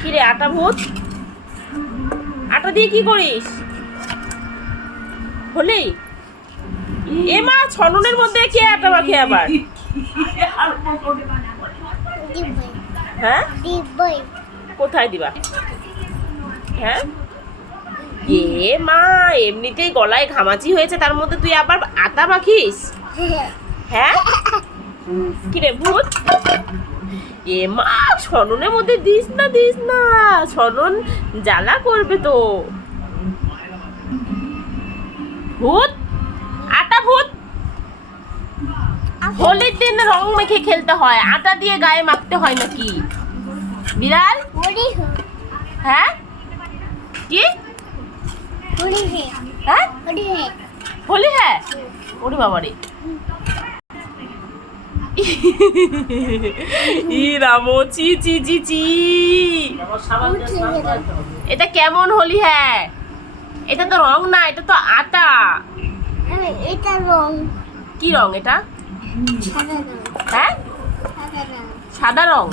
কি রে আটা ভূত, আটা দিয়ে কি করিস? হলি এ মা, ছননের মধ্যে কে আটা মাখে আবার? হ্যাঁ, কোথায় দিবা? হ্যাঁ, এ মা, এমনিতেই গলায় ঘামাচি হয়েছে, তার মধ্যে তুই আবার আটা মাখিস? হ্যাঁ, কিরে ভূত, এ মা, ছননের মধ্যে দিস না, দিস না, ছনন জ্বালা করবে তো। ভূত, আটা ভূত, হোলির দিন রং মেখে খেলতে হয়, আটা দিয়ে গায়ে মাখতে হয় নাকি? বিড়াল, হ্যাঁ কি? হ্যাঁ, হোলি, হ্যাঁ, ওরে বাবারে, ই রামো, চি চি চি চি, এটা কেমন হোলি? হ্যাঁ, এটা তো রং না, এটা তো আটা। এটা রং। কি রং এটা? সাদা রং। হ্যাঁ, সাদা রং। সাদা রং।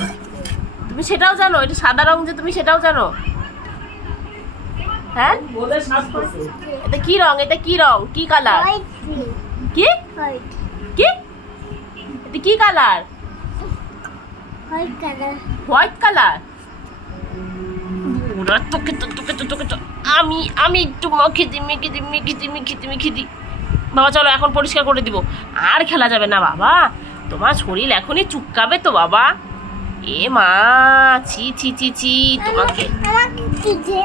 তুমি সেটাও জানো এটা সাদা রং যে, তুমি সেটাও জানো? হ্যাঁ, এটা কি রং? এটা কি রং? কি কালার? হোয়াইট। কি হোয়াইট। কি এটা কি colour? White colour. White colour. ওরা তোকে তো তোকে তো তোকে তো আমি আমি একটু মেখে দিই। বাবা চলো এখন পরিষ্কার করে দিব, আর খেলা যাবে না বাবা, তোমার শরীর এখনই চুপকাবে তো বাবা। এ মা, ছি ছি ছি ছি, তোমাকে আমাকে কি